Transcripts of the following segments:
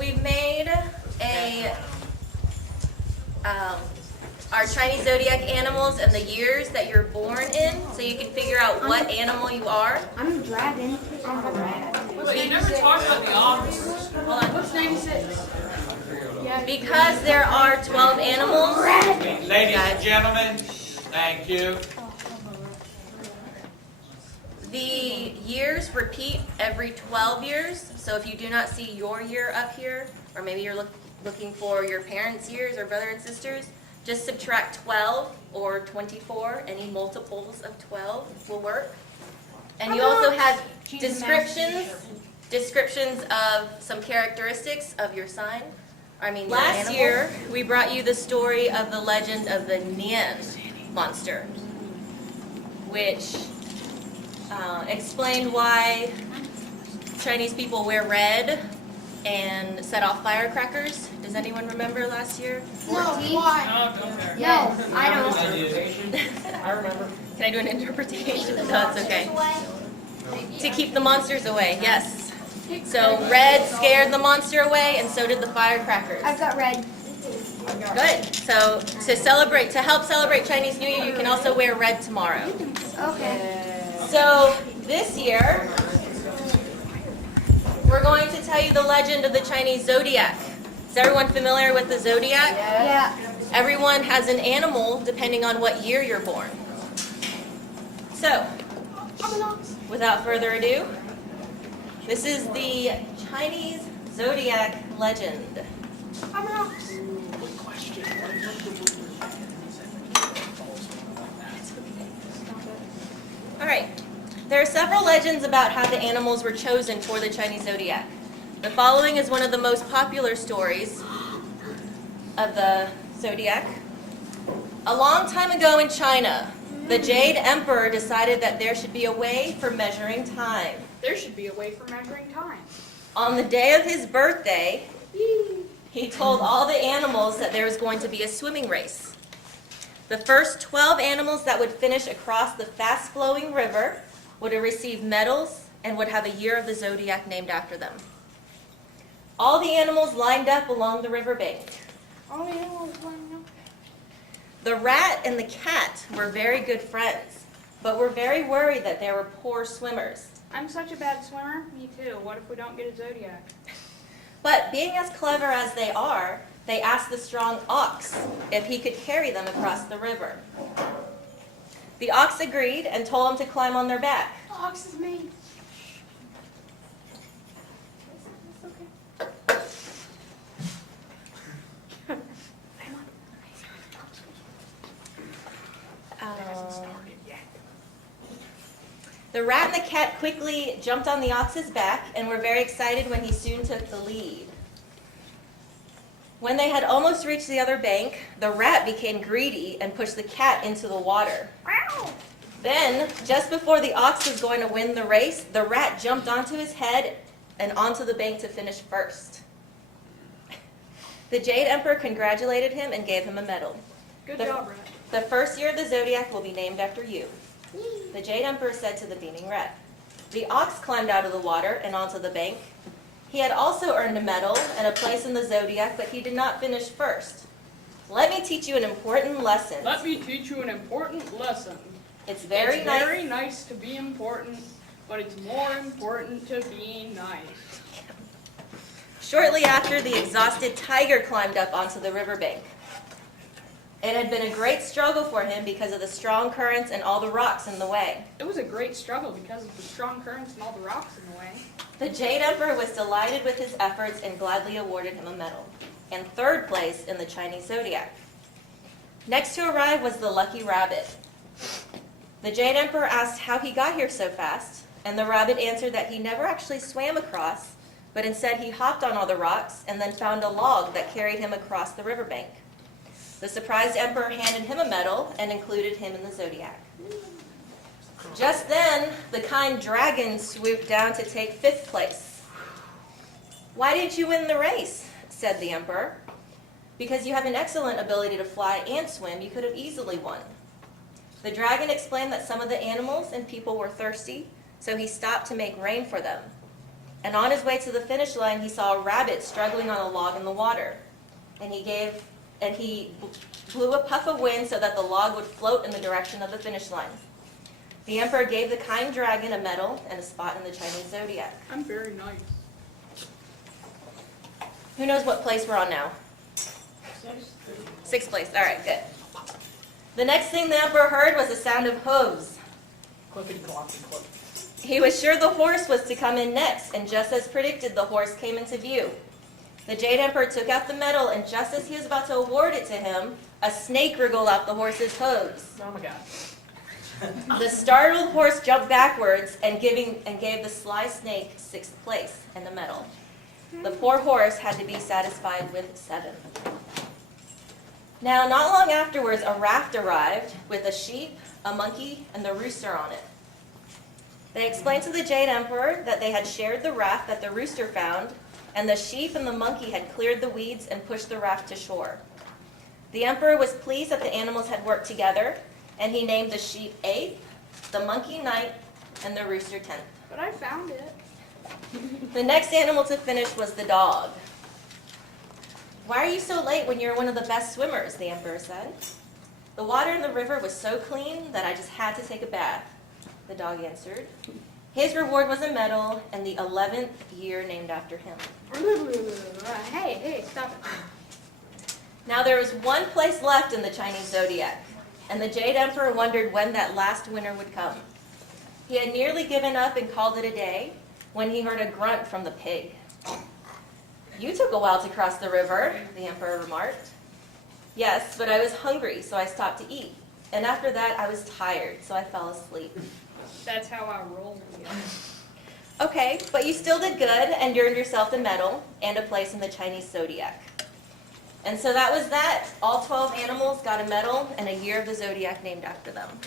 we've made our Chinese zodiac animals and the years that you're born in, so you can figure out what animal you are. I'm a dragon. I'm a rat. But you never talked about the ox. Hold on. What's 96? Because there are 12 animals. Ladies and gentlemen, thank you. The years repeat every 12 years, so if you do not see your year up here, or maybe you're looking for your parents' years or brother and sisters, just subtract 12 or 24. Any multiples of 12 will work. And you also have descriptions of some characteristics of your sign. Last year, we brought you the story of the legend of the Nian monster, which explained why Chinese people wear red and set off firecrackers. Does anyone remember last year? No, why? No, don't care. No, I don't. I remember. Can I do an interpretation? No, it's okay. To keep the monsters away, yes. So red scared the monster away, and so did the firecrackers. I've got red. Good. So to help celebrate Chinese New Year, you can also wear red tomorrow. Okay. So this year, we're going to tell you the legend of the Chinese zodiac. Is everyone familiar with the zodiac? Yeah. Everyone has an animal depending on what year you're born. So, without further ado, this is the Chinese zodiac legend. All right. There are several legends about how the animals were chosen for the Chinese zodiac. The following is one of the most popular stories of the zodiac. A long time ago in China, the Jade Emperor decided that there should be a way for measuring time. There should be a way for measuring time. On the day of his birthday, he told all the animals that there was going to be a swimming race. The first 12 animals that would finish across the fast-flowing river would receive medals and would have a year of the zodiac named after them. All the animals lined up along the riverbank. The rat and the cat were very good friends, but were very worried that they were poor swimmers. I'm such a bad swimmer. Me too. What if we don't get a zodiac? But being as clever as they are, they asked the strong ox if he could carry them across the river. The ox agreed and told him to climb on their back. Ox is me. The rat and the cat quickly jumped on the ox's back and were very excited when he soon took the lead. When they had almost reached the other bank, the rat became greedy and pushed the cat into the water. Then, just before the ox was going to win the race, the rat jumped onto his head and onto the bank to finish first. The Jade Emperor congratulated him and gave him a medal. Good job, Rat. The first year of the zodiac will be named after you. The Jade Emperor said to the beaming rat. The ox climbed out of the water and onto the bank. He had also earned a medal and a place in the zodiac, but he did not finish first. Let me teach you an important lesson. Let me teach you an important lesson. It's It's very nice to be important, but it's more important to be nice. Shortly after, the exhausted tiger climbed up onto the riverbank. It had been a great struggle for him because of the strong currents and all the rocks in the way. It was a great struggle because of the strong currents and all the rocks in the way. The Jade Emperor was delighted with his efforts and gladly awarded him a medal, and third place in the Chinese zodiac. Next to arrive was the lucky rabbit. The Jade Emperor asked how he got here so fast, and the rabbit answered that he never actually swam across, but instead he hopped on all the rocks and then found a log that carried him across the riverbank. The surprised emperor handed him a medal and included him in the zodiac. Just then, the kind dragon swooped down to take fifth place. "Why didn't you win the race?" said the emperor. "Because you have an excellent ability to fly and swim, you could have easily won." The dragon explained that some of the animals and people were thirsty, so he stopped to make rain for them. And on his way to the finish line, he saw a rabbit struggling on a log in the water. And he blew a puff of wind so that the log would float in the direction of the finish line. The emperor gave the kind dragon a medal and a spot in the Chinese zodiac. I'm very nice. Who knows what place we're on now? Sixth place. All right, good. The next thing the emperor heard was the sound of hooves. Clickety-clockety-click. He was sure the horse was to come in next, and just as predicted, the horse came into view. The Jade Emperor took out the medal, and just as he was about to award it to him, a snake wriggled out the horse's hooves. Oh my God. The startled horse jumped backwards and gave the sly snake sixth place and the medal. The poor horse had to be satisfied with 7. Now, not long afterwards, a raft arrived with a sheep, a monkey, and the rooster on it. They explained to the Jade Emperor that they had shared the raft that the rooster found, and the sheep and the monkey had cleared the weeds and pushed the raft to shore. The emperor was pleased that the animals had worked together, and he named the sheep 8th, the monkey 9th, and the rooster 10th. But I found it. The next animal to finish was the dog. "Why are you so late when you're one of the best swimmers?" the emperor said. "The water in the river was so clean that I just had to take a bath," the dog answered. His reward was a medal and the 11th year named after him. Hey, stop it. Now there was one place left in the Chinese zodiac, and the Jade Emperor wondered when that last winner would come. He had nearly given up and called it a day when he heard a grunt from the pig. "You took a while to cross the river," the emperor remarked. "Yes, but I was hungry, so I stopped to eat. And after that, I was tired, so I fell asleep." That's how I roll. "Okay, but you still did good and earned yourself a medal and a place in the Chinese zodiac." And so that was that. All 12 animals got a medal and a year of the zodiac named after them.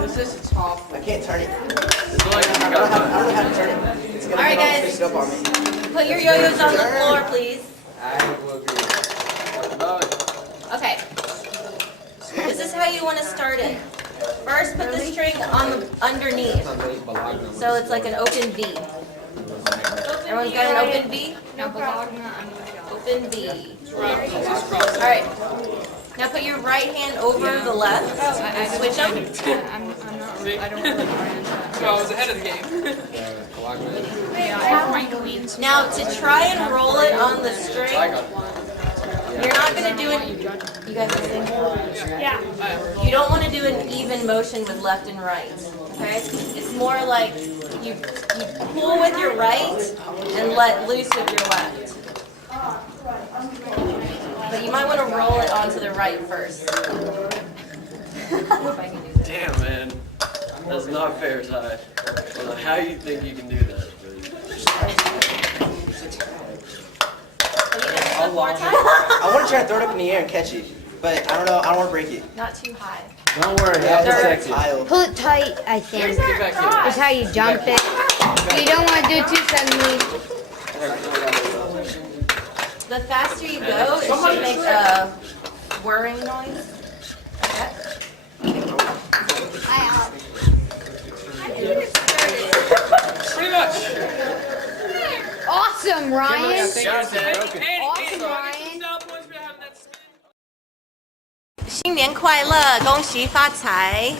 This is top. I can't turn it. I I don't know how to turn it. It's gonna All right, get all guys. mixed up on me. Put your yo-yos on the floor, please. will agree. Okay. This is how you want to start it. First, put the string on the underneath, so it's like an open V. Everyone's got an open V? No problem. Open V. All right. Now put your right hand over the left. Switch them. I don't really orient that. So I was ahead of the game. Yeah, I have my queens. Now to try and roll it on the string, you're not going to do it. You guys listening? Yeah. You don't want to do an even motion with left and right. Okay? It's more like you pull with your right and let loose with your left. But you might want to roll it onto the right first. Damn, man. That's not fair, Si. How you think you can do that? So you just do it 4 times? I want to try to throw it up in the air and catch it, but I don't know. I don't want to break it. Not too high. Don't worry, I'll protect you. I'll- Pull it tight, I think. Get back here. That's how you jump it. You don't want to do it too suddenly. The faster you go, it should make a whirring noise. Okay. Pretty much. Awesome, Ryan. Awesome, Ryan. 新年快乐，恭喜发财。